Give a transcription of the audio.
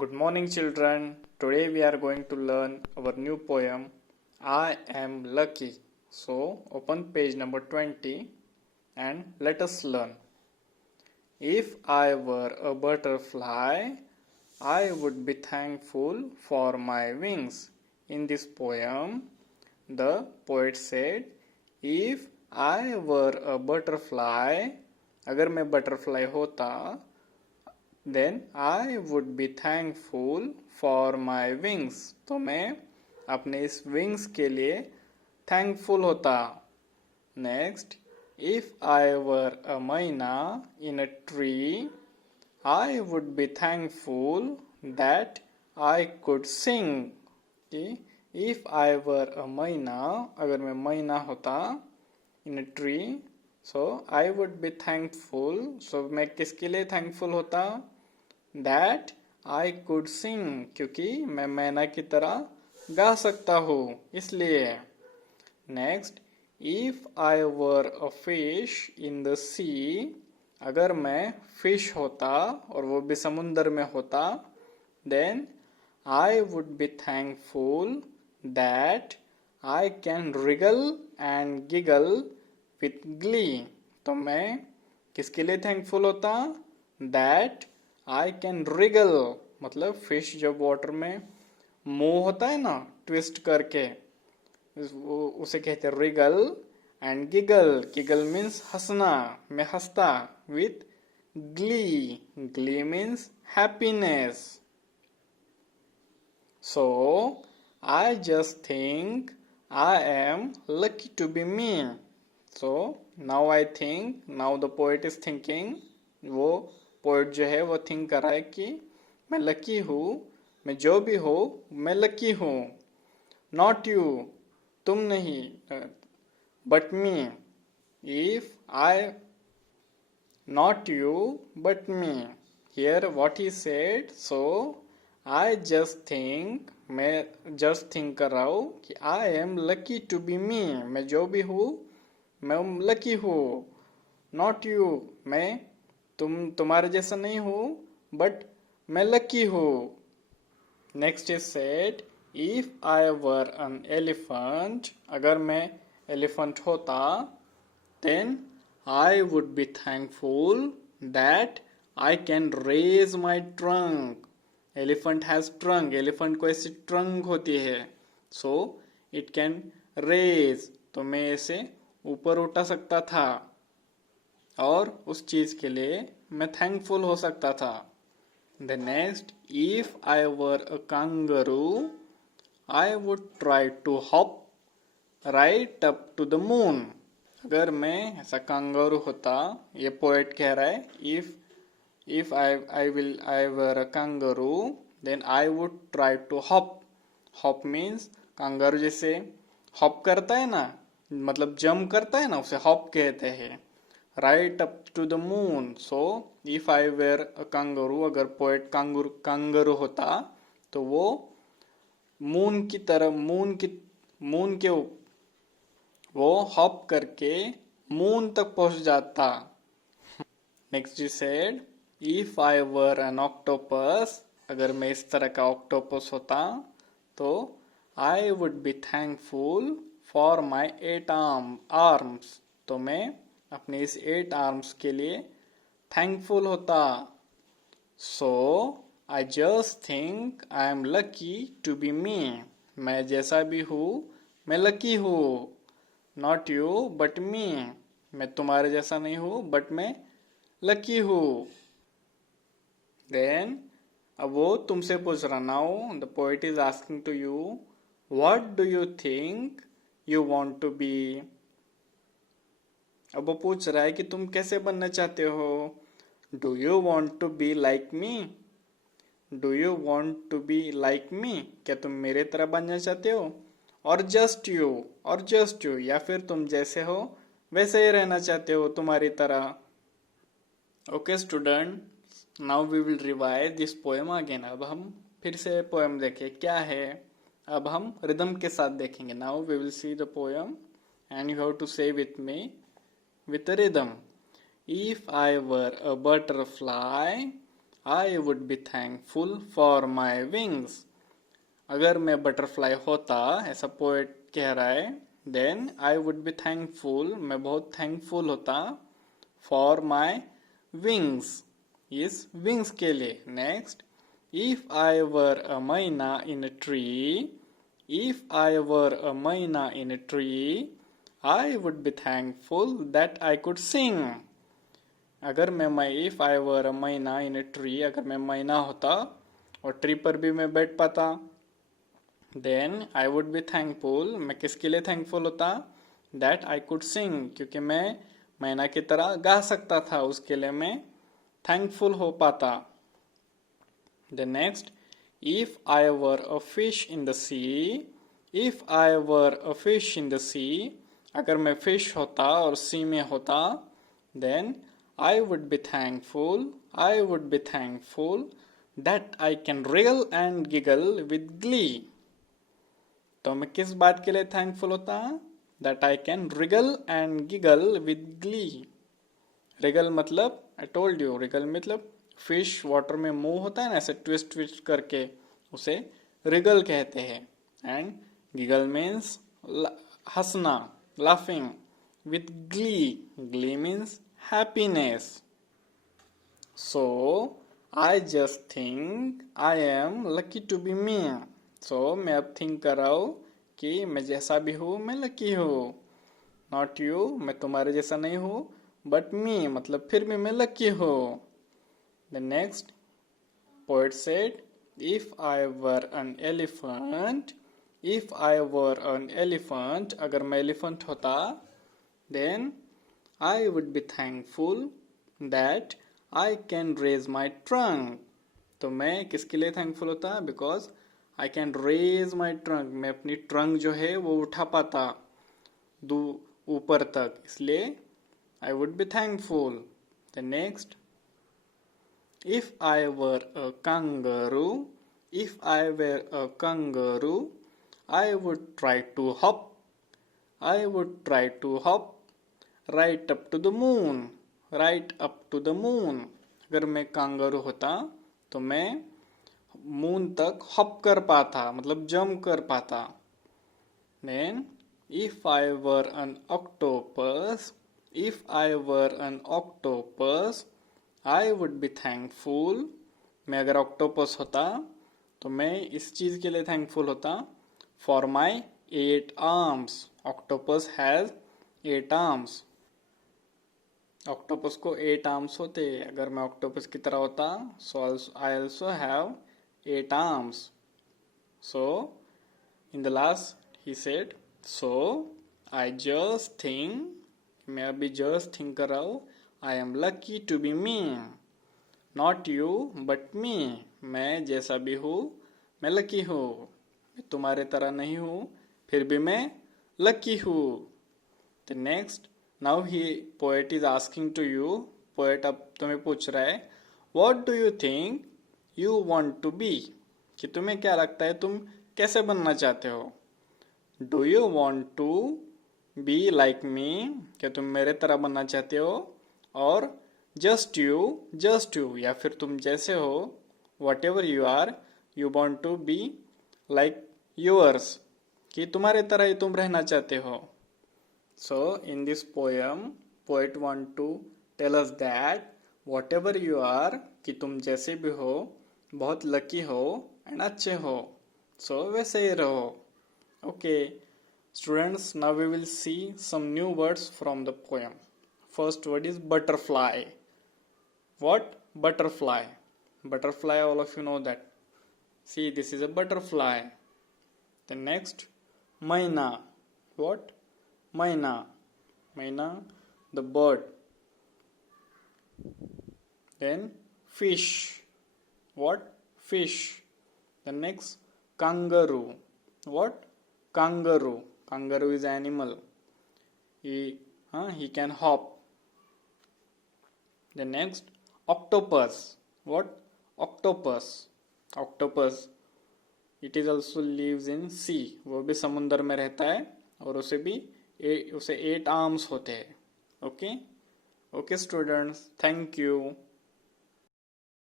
Good morning, children. Today we are going to learn our new poem, I Am Lucky. So, open page number 20 and let us learn. If I were a butterfly, I would be thankful for my wings. In this poem, the poet said, If I were a butterfly, अगर मैं butterfly होता, then I would be thankful for my wings. तो मैं अपने इस wings के लिए thankful होता. Next, if I were a myna in a tree, I would be thankful that I could sing. If I were a myna, अगर मैं मैना होता in a tree, so I would be thankful. So मैं किसके लिए thankful होता? That I could sing, क्योंकि मैं मैना की तरह गा सकता हूँ इसलिए. Next, if I were a fish in the sea, अगर मैं fish होता और वो भी समुंदर में होता, then I would be thankful that I can wriggle and giggle with glee. तो मैं किसके लिए thankful होता? That I can wriggle, मतलब फिश जब वाटर में मूव होता है ना ट्विस्ट करके, उसे कहते हैं wriggle. एंड गिगल मीन्स हंसना, मैं हंसता. With glee means happiness. So I just think I am lucky to be me. So now I think, now the poet is thinking, वो पोएट जो है वो थिंक कर रहा है कि मैं लकी हूँ, मैं जो भी हो मैं लकी हूँ. नॉट यू, तुम नहीं, but me. If I, not you but me. Hear what he said, so I just think, मैं जस्ट थिंक कर रहा हूँ कि I am lucky to be me, मैं जो भी हूँ मैं लकी हूँ. नॉट यू, मैं तुम्हारे जैसा नहीं हूँ, बट मैं लकी हूँ. Next is said, if I were an elephant, अगर मैं एलिफेंट होता, then I would be thankful that I can raise my trunk. Elephant has trunk, elephant को ऐसी ट्रंक होती है, सो इट कैन रेज, तो मैं इसे ऊपर उठा सकता था और उस चीज के लिए मैं थैंकफुल हो सकता था. The next, if I were a kangaroo, I would try to hop right up to the moon. अगर मैं ऐसा कंगारू होता, ये पोएट कह रहा है, if I were a kangaroo, then I would try to hop. Hop means kangaroo जैसे hop करता है ना, मतलब जंप करता है ना, उसे हॉप कहते हैं. Right up to the moon. So if I were a kangaroo, अगर पोएट कंगारू होता तो वो मून की तरफ, मून के वो हॉप करके मून तक पहुंच जाता. Next he said, if I were N octopus, अगर मैं इस तरह का ऑक्टोपस होता तो आई would be thankful for my 8 arms. तो मैं अपने इस 8 आर्म्स के लिए थैंकफुल होता. So I just think I am lucky to be me. मैं जैसा भी हूँ मैं लकी हूँ. नॉट यू बट मी, मैं तुम्हारे जैसा नहीं हूँ बट मैं लकी हूँ. देन अब वो तुमसे पूछ रहा. Now the poet is asking to you, what do you think you want to be. अब वो पूछ रहा है कि तुम कैसे बनना चाहते हो. Do you want to be like me, do you want to be like me, क्या तुम मेरे तरह बनना चाहते हो. और जस्ट यू, या फिर तुम जैसे हो वैसे ही रहना चाहते हो, तुम्हारी तरह. Okay student, now we will revise this poem again. अब हम फिर से पोएम देखें क्या है. अब हम रिदम के साथ देखेंगे. Now we will see the poem and you have to say with me with a rhythm. If I were a butterfly, I would be thankful for my wings. अगर मैं बटरफ्लाई होता, ऐसा पोएट कह रहा है, then I would be thankful, मैं बहुत thankful होता for my wings, इस wings के लिए. Next, if I were a myna in a tree, if I were a myna in a tree, I would be thankful that I could sing. अगर मैं if I were a myna in a tree, अगर मैं मैना होता और tree पर भी मैं बैठ पाता, then I would be thankful, मैं किसके लिए thankful होता, that I could sing, क्योंकि मैं मैना की तरह गा सकता था, उसके लिए मैं thankful हो पाता. The next, if I were a fish in the sea, if I were a fish in the sea, अगर मैं fish होता और sea में होता, then I would be thankful, I would be thankful that I can wriggle and giggle with glee. तो मैं किस बात के लिए thankful होता? That I can wriggle and giggle with glee. wriggle मतलब I told you, wriggle मतलब fish water में मूव होता है ना, ऐसे ट्विस्ट ट्विस्ट करके उसे wriggle कहते हैं. एंड गिगल मीन्स हंसना, laughing with glee. Glee means happiness. So I just think I am lucky to be me. So मैं अब थिंक कर रहा हूँ कि मैं जैसा भी हूँ मैं लकी हूँ. Not you, मैं तुम्हारे जैसा नहीं हूँ, but me मतलब फिर भी मैं लकी हूँ. The next, poet said, if I were an elephant, if I were an elephant, अगर मैं elephant होता, then I would be thankful that I can raise my trunk. तो मैं किसके लिए thankful होता? Because I can raise my trunk. मैं अपनी trunk जो है वो उठा पाता ऊपर तक, इसलिए I would be thankful. The next, if I were a kangaroo, if I were a kangaroo, I would try to hop, I would try to hop right up to the moon, right up to the moon. अगर मैं kangaroo होता तो मैं moon तक hop कर पाता, मतलब jump कर पाता. Then if I were an octopus, if I were an octopus, I would be thankful. मैं अगर ऑक्टोपस होता तो मैं इस चीज के लिए थैंकफुल होता, for my 8 arms. Octopus has 8 arms. Octopus को 8 arms होते. अगर मैं ऑक्टोपस की तरह होता, so I also have 8 arms. So in the last he said, so I just think, मैं अभी just think कर रहा हूँ, I am lucky to be me. Not you but me. मैं जैसा भी हूँ मैं लकी हूँ. मैं तुम्हारे तरह नहीं हूँ, फिर भी मैं लकी हूँ. The next, now he poet is asking to you. Poet अब तुम्हें पूछ रहा है, what do you think you want to be? कि तुम्हें क्या लगता है तुम कैसे बनना चाहते हो? Do you want to be like me? क्या तुम मेरे तरह बनना चाहते हो? और just you, या फिर तुम जैसे हो, whatever you are, you want to be like yours, कि तुम्हारे तरह ही तुम रहना चाहते हो. So in this poem, poet want to tell us that whatever you are, कि तुम जैसे भी हो, बहुत लकी हो एंड अच्छे हो. So वैसे ही रहो. Okay, students, now we will see some new words from the poem. First word is butterfly. What? Butterfly. Butterfly, all of you know that. See, this is a butterfly. The next, myna. What? Myna. Myna, the bird. Then fish. What? Fish. The next, kangaroo. What? Kangaroo. Kangaroo is animal. He can hop. The next, octopus. What? Octopus. Octopus. It is also lives in sea. वो भी समुंदर में रहता है और उसे 8 arms होते हैं. Okay? Okay students, thank you.